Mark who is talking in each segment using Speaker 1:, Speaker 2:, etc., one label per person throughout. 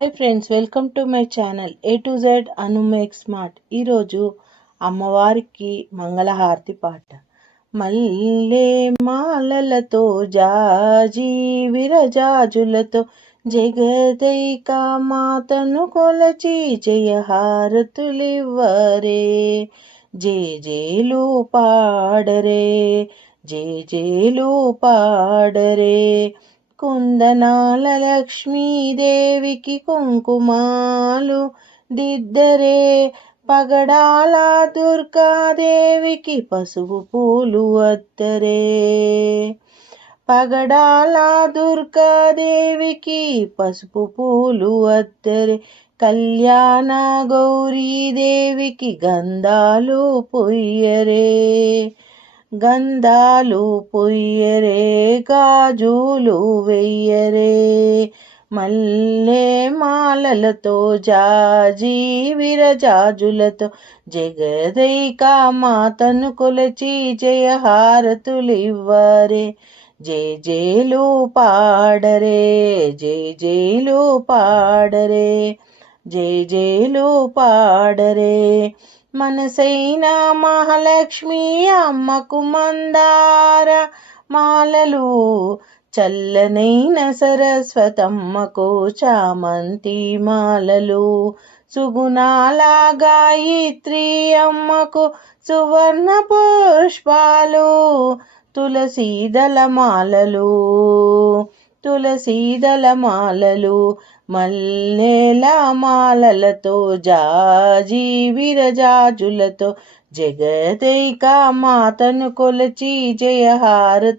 Speaker 1: Hi friends welcome to my channel A to Z Anu make smart ఈరోజు అమ్మవారికి మంగళహారతి పాట. మల్లే మాలలతో జాజీ విరజాజులతో జగదైక మాతను కొలచి జయహారతులివ్వరే. జే జేలు పాడరే జే జేలు పాడరే. కుందనాల లక్ష్మీదేవికి కుంకుమాలు దిద్దరే. పగడాల దుర్గాదేవికి పసుపు పూలు అద్దరే పగడాల దుర్గాదేవికి పసుపు పూలు అద్దరే కళ్యాణ గౌరీదేవికి గంధాలు పొయ్యరే. గంధాలు పొయ్యరే గాజులు వెయ్యరే మల్లె మాలలతో జాజి విరజాజులతో జగదైక మాతను కొలచి జయహారతులివ్వరే. జే జేలు పాడరే జే జేలు పాడరే. జే జేలు పాడరే. మనసైన మహాలక్ష్మి అమ్మకు మందార మాలలు చల్లనైన సరస్వతమ్మకు చామంతి మాలలు. సుగుణాల గాయత్రి అమ్మకు సువర్ణ పుష్పాలు తులసీదల మాలలు. తులసీదల మాలలు మల్లెల మాలలతో జాజీ విరజాజులతో జగదైక మాతను కొలచి జయహారతులివ్వరే.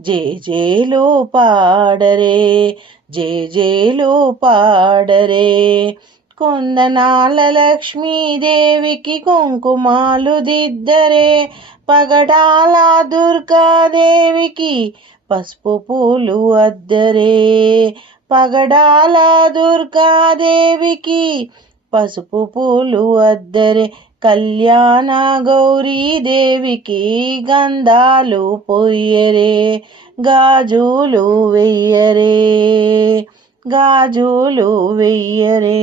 Speaker 1: జే జేలు పాడరే జే జేలు పాడరే. కొందనాల లక్ష్మీదేవికి కుంకుమాలు దిద్దరే పగడాల దుర్గాదేవికి పసుపు పూలు అద్దరే పగడాల దుర్గాదేవికి పసుపు పూలు అద్దరే కళ్యాణ గౌరీదేవికి గంధాలు పొయ్యరే గాజులు వెయ్యరే గాజులు వెయ్యరే.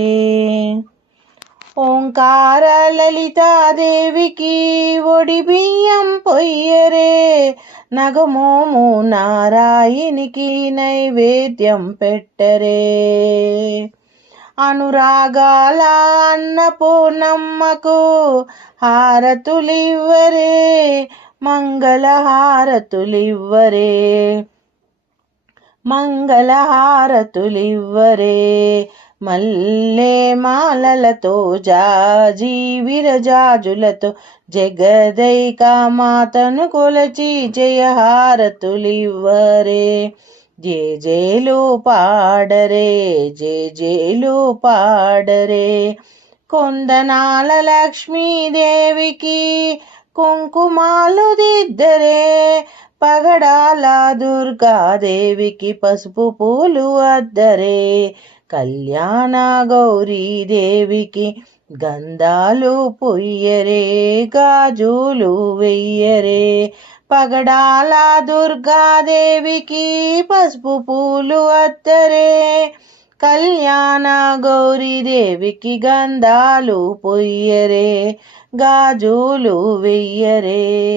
Speaker 1: ఓంకార లలితాదేవికి ఒడి బియ్యం పొయ్యరే. నగమోము నారాయణికి నైవేద్యం పెట్టరే. అనురాగాల అన్నపూర్ణమ్మకు హారతులివ్వరే. మంగళ హారతులివ్వరే మల్లె మాలలతో జాజీ విరజాజులతో జగదైక మాతను కొలచి జయహారతులివ్వరే. జే జేలు పాడరే జే జేలు పాడరే. కొందనాల లక్ష్మీదేవికి కుంకుమాలు దిద్దరే. పగడాల దుర్గాదేవికి పసుపు పూలు అద్దరే. కళ్యాణ గౌరీదేవికి గంధాలు పొయ్యరే గాజులు వెయ్యరే. పగడాల దుర్గాదేవికి పసుపు పూలు అత్తరే. కళ్యాణ గౌరీదేవికి గంధాలు పొయ్యరే గాజులు వెయ్యరే.